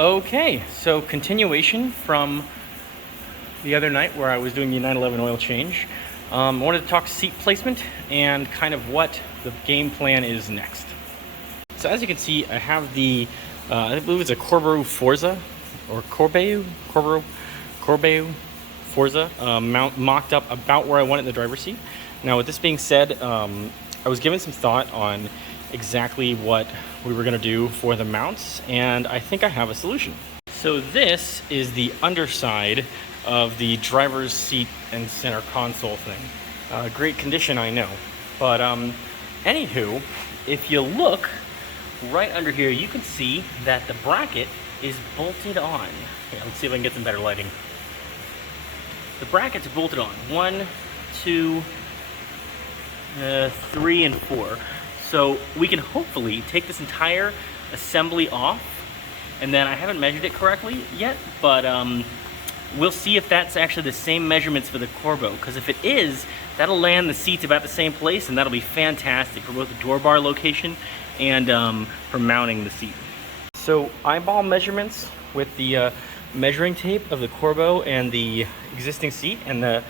Okay, so continuation from the other night where I was doing the 911 oil change. I wanted to talk seat placement and kind of what the game plan is next. So as you can see, I have the, I believe it's a Corbeau Forza, or Corbeau Forza mount mocked up about where I want it in the driver's seat. Now with this being said, I was given some thought on exactly what we were going to do for the mounts, and I think I have a solution. So this is the underside of the driver's seat and center console thing. Great condition, I know, but anywho, if you look right under here, you can see that the bracket is bolted on. Here, let's see if I can get some better lighting. The brackets are bolted on. 1, 2, 3, and 4. So we can hopefully take this entire assembly off, and then I haven't measured it correctly yet, but we'll see if that's actually the same measurements for the Corbeau, because if it is, that'll land the seats about the same place, and that'll be fantastic for both the door bar location and for mounting the seat. So eyeball measurements with the measuring tape of the Corbeau and the existing seat, and the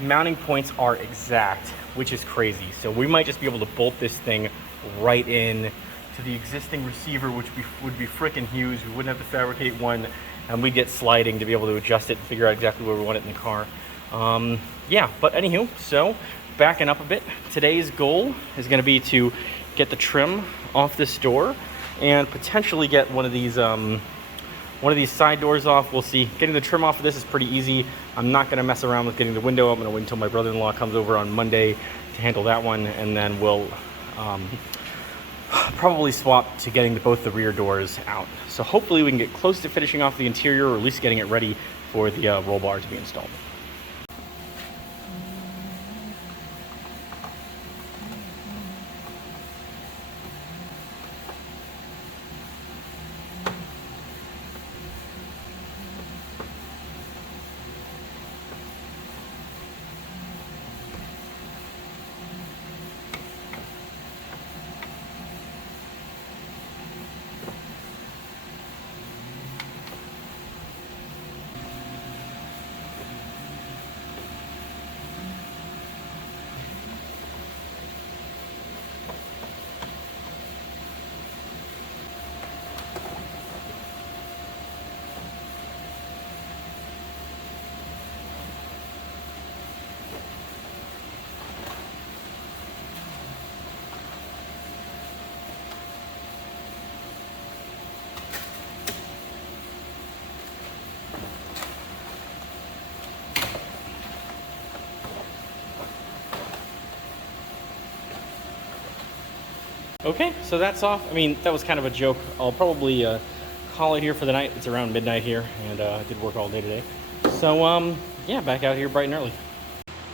mounting points are exact, which is crazy. So we might just be able to bolt this thing right in to the existing receiver, which would be freaking huge. We wouldn't have to fabricate one, and we'd get sliding to be able to adjust it and figure out exactly where we want it in the car. Yeah, but anywho, so backing up a bit, today's goal is going to be to get the trim off this door and potentially get one of these side doors off. We'll see. Getting the trim off of this is pretty easy. I'm not going to mess around with getting the window up. I'm going to wait until my brother-in-law comes over on Monday to handle that one, and then we'll probably swap to getting both the rear doors out. So hopefully we can get close to finishing off the interior, or at least getting it ready for the roll bar to be installed. Okay, so that's off. I mean, that was kind of a joke. I'll probably call it here for the night. It's around midnight here, and I did work all day today. So, yeah, back out here bright and early.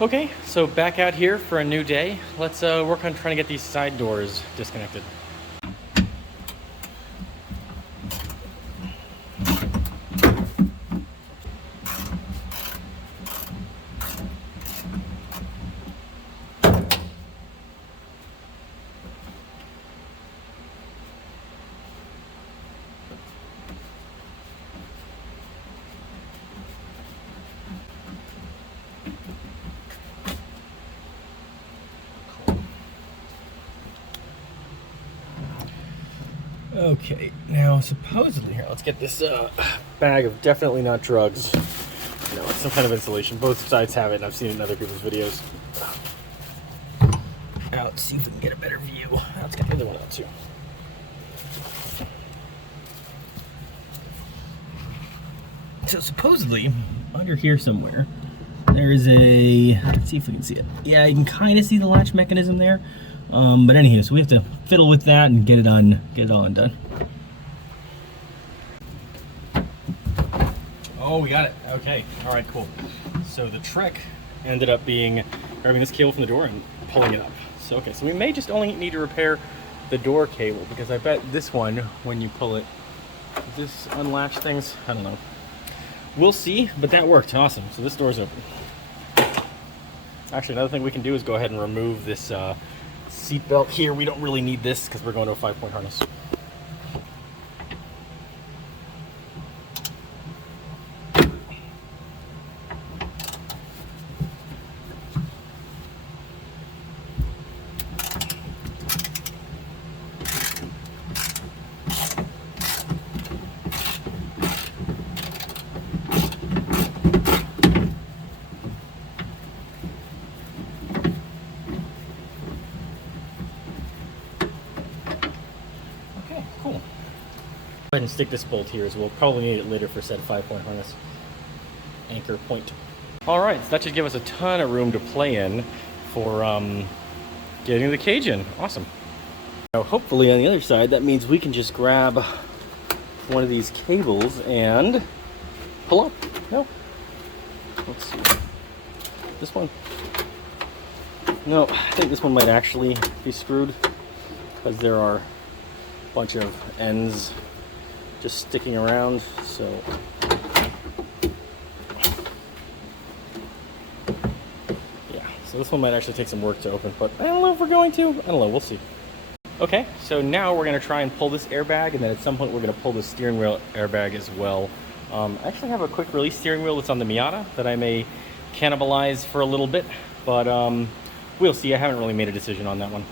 Okay, so back out here for a new day. Let's work on trying to get these side doors disconnected. Okay, now supposedly, here, let's get this bag of definitely not drugs. No, it's some kind of insulation. Both sides have it, and I've seen it in other people's videos. Now, let's see if we can get a better view. Let's get the other one out, too. So supposedly, under here somewhere, there is a, let's see if we can see it. Yeah, you can kind of see the latch mechanism there. But anywho, so we have to fiddle with that and get it all undone. Oh, we got it. Okay. All right, cool. So the trick ended up being grabbing this cable from the door and pulling it up. So, okay, so we may just only need to repair the door cable, because I bet this one, when you pull it, does this unlatch things? I don't know. We'll see, but that worked. Awesome. So this door's open. Actually, another thing we can do is go ahead and remove this seat belt here. We don't really need this because we're going to a 5-point harness. ahead and stick this bolt here as we'll probably need it later for said 5-point harness anchor point. All right, so that should give us a ton of room to play in for getting the cage in. Awesome. Now, hopefully on the other side, that means we can just grab one of these cables and pull up. No. Let's see. This one. No, I think this one might actually be screwed because there are a bunch of ends just sticking around, so yeah, so this one might actually take some work to open, but I don't know if we're going to. I don't know, we'll see. Okay, so now we're going to try and pull this airbag, and then at some point we're going to pull the steering wheel airbag as well. I actually have a quick release steering wheel that's on the Miata that I may cannibalize for a little bit, but we'll see. I haven't really made a decision on that one.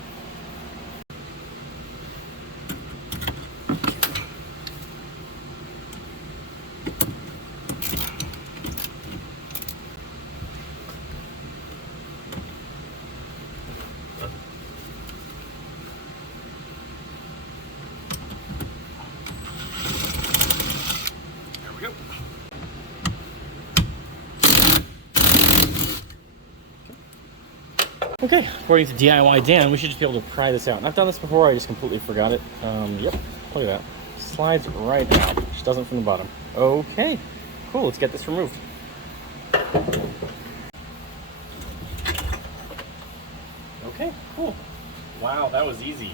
Okay, according to DIY Dan, we should just be able to pry this out. And I've done this before, I just completely forgot it. Yep, look at that. Slides right out, just doesn't from the bottom. Okay, cool, let's get this removed. Okay, cool. Wow, that was easy.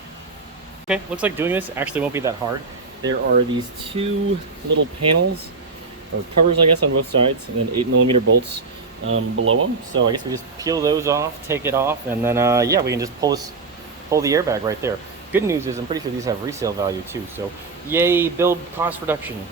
Okay, looks like doing this actually won't be that hard. There are these two little panels, or covers I guess, on both sides, and then 8mm bolts below them. So I guess we just peel those off, take it off, and then yeah, we can just pull the airbag right there. Good news is I'm pretty sure these have resale value too, so yay, build cost reduction.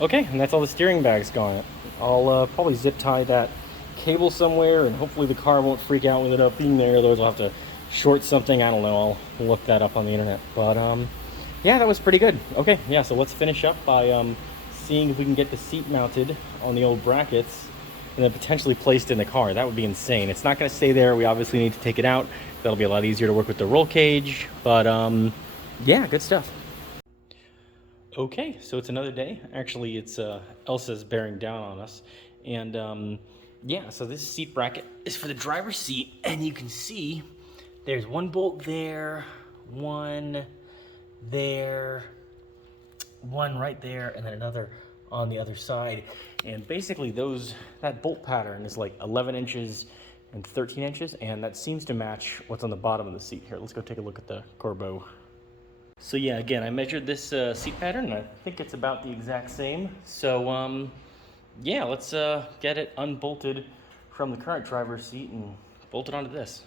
Okay, and that's all the steering bags gone. I'll probably zip tie that cable somewhere, and hopefully the car won't freak out with it up being there. Otherwise, I'll have to short something. I don't know. I'll look that up on the internet. But yeah, that was pretty good. Okay, yeah. So let's finish up by seeing if we can get the seat mounted on the old brackets and then potentially placed in the car. That would be insane. It's not going to stay there. We obviously need to take it out. That'll be a lot easier to work with the roll cage. But yeah, good stuff. Okay, so it's another day. Actually, it's Elsa's bearing down on us. And yeah, so this seat bracket is for the driver's seat. And you can see there's one bolt there, one there, one right there, and then another on the other side. And basically that bolt pattern is like 11 inches and 13 inches. And that seems to match what's on the bottom of the seat. Here, let's go take a look at the Corbeau. So yeah, again, I measured this seat pattern, and I think it's about the exact same. So yeah, let's get it unbolted from the current driver's seat and bolt it onto this.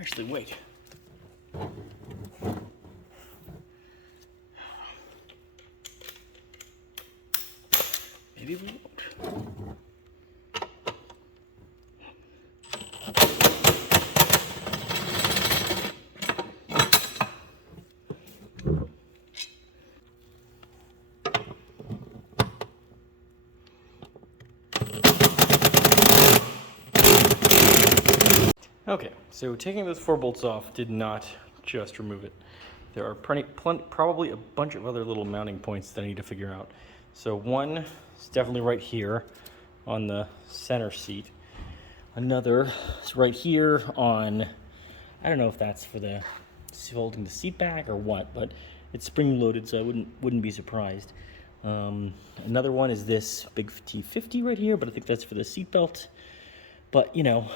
Actually, wait. Maybe we won't. Okay, so taking those 4 bolts off did not just remove it. There are probably a bunch of other little mounting points that I need to figure out. So one is definitely right here on the center seat. Another is right here on, I don't know if that's for the holding the seat back or what, but it's spring loaded, so I wouldn't be surprised. Another one is this big T50 right here, but I think that's for the seat belt. But you know,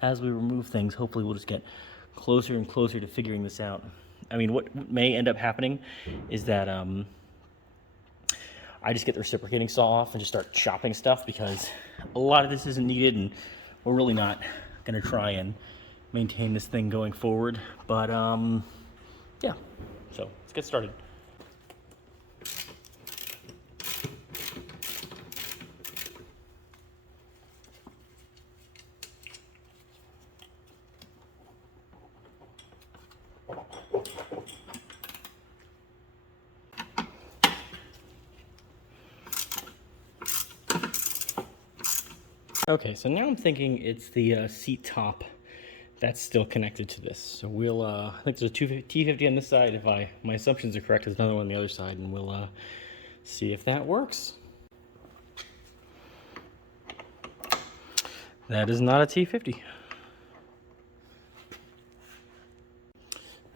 as we remove things, hopefully we'll just get closer and closer to figuring this out. I mean, what may end up happening is that I just get the reciprocating saw off and just start chopping stuff, because a lot of this isn't needed, and we're really not gonna try and maintain this thing going forward. But yeah, so let's get started. Okay, so now I'm thinking it's the seat top that's still connected to this. So we'll, I think there's a T50 on this side. If my assumptions are correct, there's another one on the other side, and we'll see if that works. That is not a T50.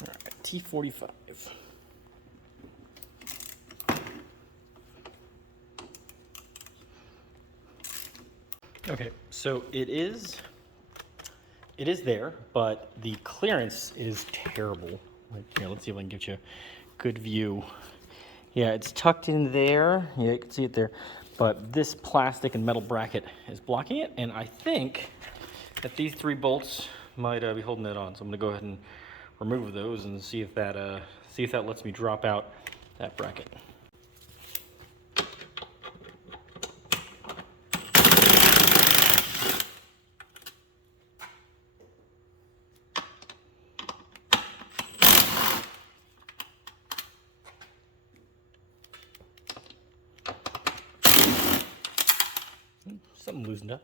All right, T45. Okay, so it is there, but the clearance is terrible. Here, let's see if I can get you a good view. Yeah, it's tucked in there. Yeah, you can see it there. But this plastic and metal bracket is blocking it, and I think that these 3 bolts might be holding it on. So I'm gonna go ahead and remove those and see if that lets me drop out that bracket. Something loosened up.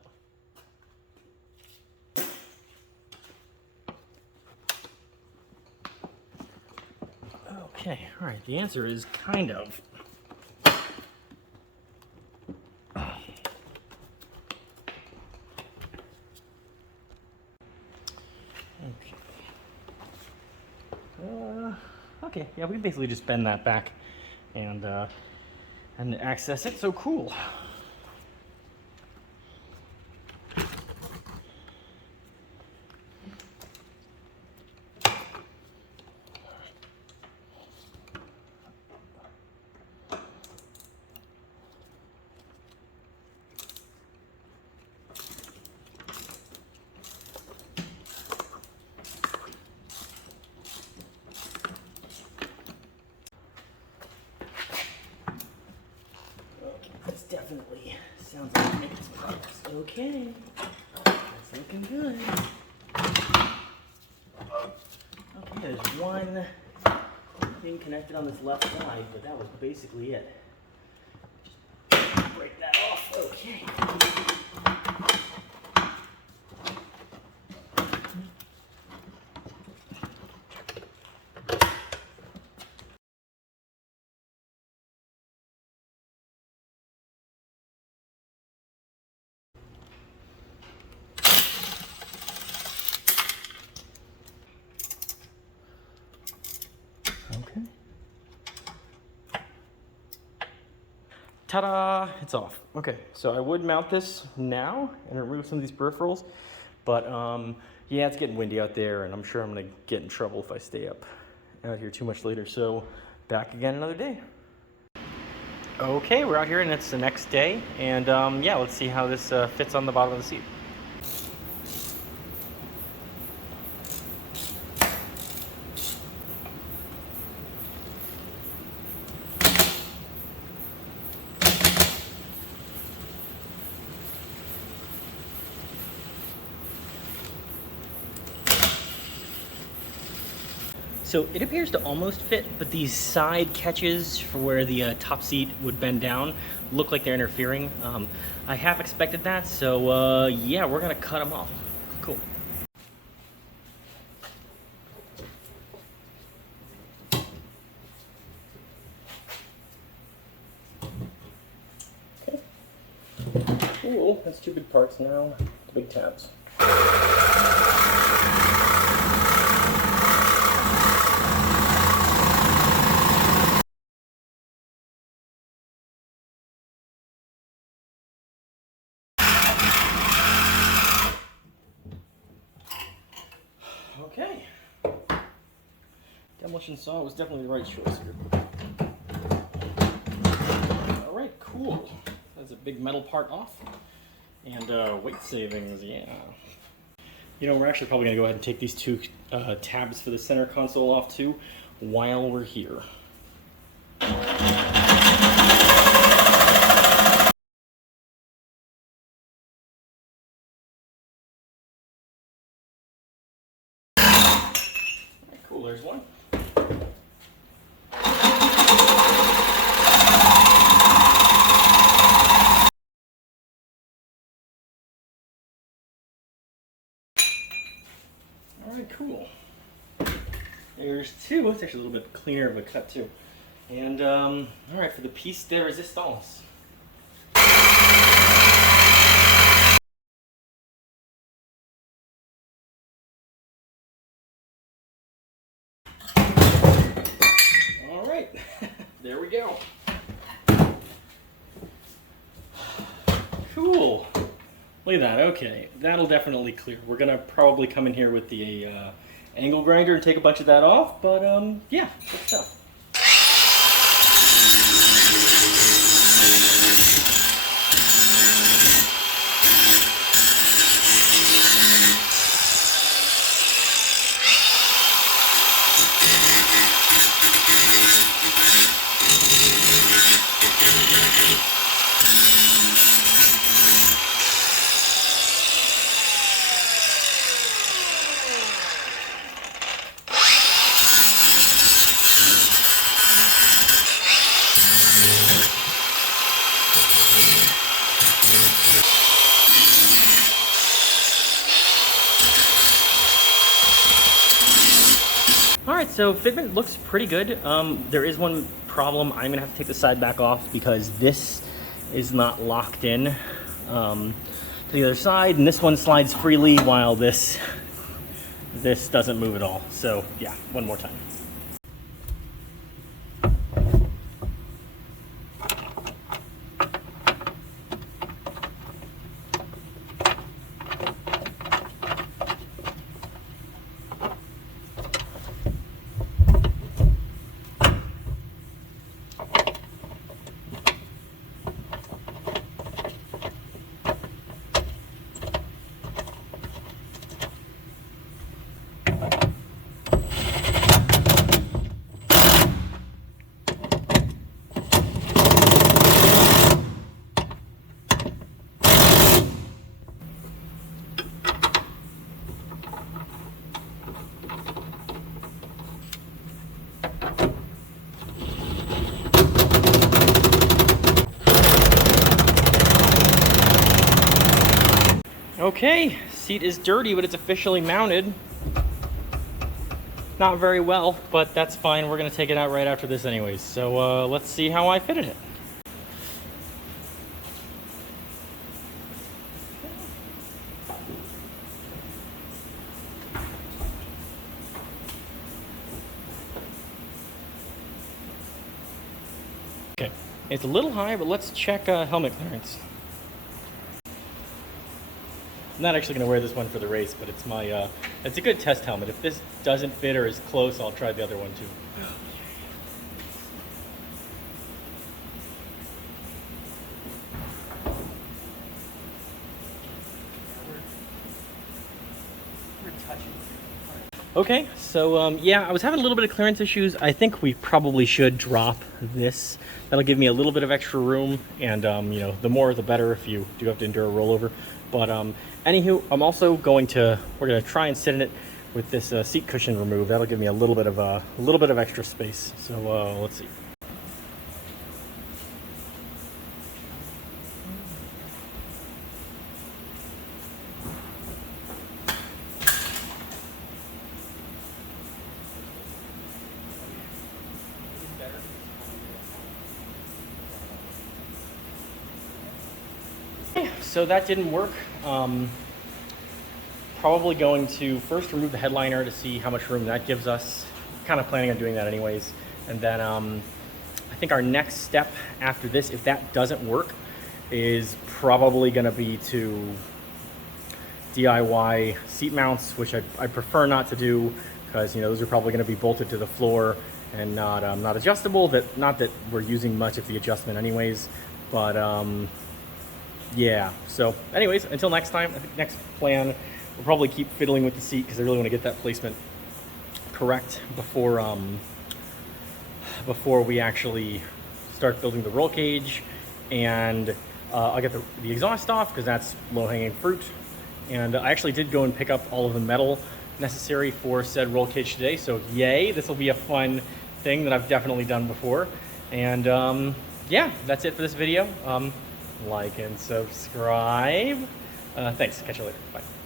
Okay, all right, the answer is kind of. Okay, yeah, we basically just bend that back and access it, so cool. This definitely sounds like it's making some progress. Okay, that's looking good. Okay, there's one thing connected on this left side, but that was basically it. Just break that off. Okay. Okay. Ta-da! It's off. Okay, so I would mount this now and remove some of these peripherals, but yeah, it's getting windy out there, and I'm sure I'm gonna get in trouble if I stay up out here too much later. So back again another day. Okay, we're out here and it's the next day, and yeah, let's see how this fits on the bottom of the seat. So it appears to almost fit, but these side catches for where the top seat would bend down look like they're interfering. I half expected that, so yeah, we're gonna cut them off. Cool. Cool, that's two big parts now, the big tabs. Okay. Demolition saw was definitely the right choice here. Alright, cool. That's a big metal part off. And weight savings, yeah. You know, we're actually probably going to go ahead and take these two tabs for the center console off too while we're here. Alright, cool, there's one. Alright, cool. There's two. It's actually a little bit cleaner of a cut too. And alright, for the piece de resistance. Alright, there we go. Cool. Look at that. Okay, that'll definitely clear. We're gonna probably come in here with the angle grinder and take a bunch of that off, but yeah, good stuff. Alright, so fitment looks pretty good. There is one problem. I'm going to have to take the side back off because this is not locked in to the other side, and this one slides freely while this doesn't move at all. So yeah, one more time. Okay, seat is dirty, but it's officially mounted. Not very well, but that's fine. We're gonna take it out right after this anyways. So let's see how I fitted it. Okay, it's a little high, but let's check helmet clearance. I'm not actually going to wear this one for the race, but it's my it's a good test helmet. If this doesn't fit or is close, I'll try the other one too. Okay, so yeah, I was having a little bit of clearance issues. I think we probably should drop this. That'll give me a little bit of extra room, and you know, the more the better if you do have to endure a rollover. But anywho, we're gonna try and sit in it with this seat cushion removed. That'll give me a little bit of extra space. So let's see. So that didn't work. Probably going to first remove the headliner to see how much room that gives us. Kind of planning on doing that anyways. And then I think our next step after this, if that doesn't work, is probably going to be to DIY seat mounts, which I prefer not to do because, you know, those are probably going to be bolted to the floor and not adjustable. Not that we're using much of the adjustment anyways, but yeah. So anyways, until next time, I think next plan, we'll probably keep fiddling with the seat because I really want to get that placement correct before we actually start building the roll cage. And I'll get the exhaust off because that's low-hanging fruit. And I actually did go and pick up all of the metal necessary for said roll cage today, so yay, this will be a fun thing that I've definitely done before. And yeah, that's it for this video. Like and subscribe. Thanks, catch you later, bye.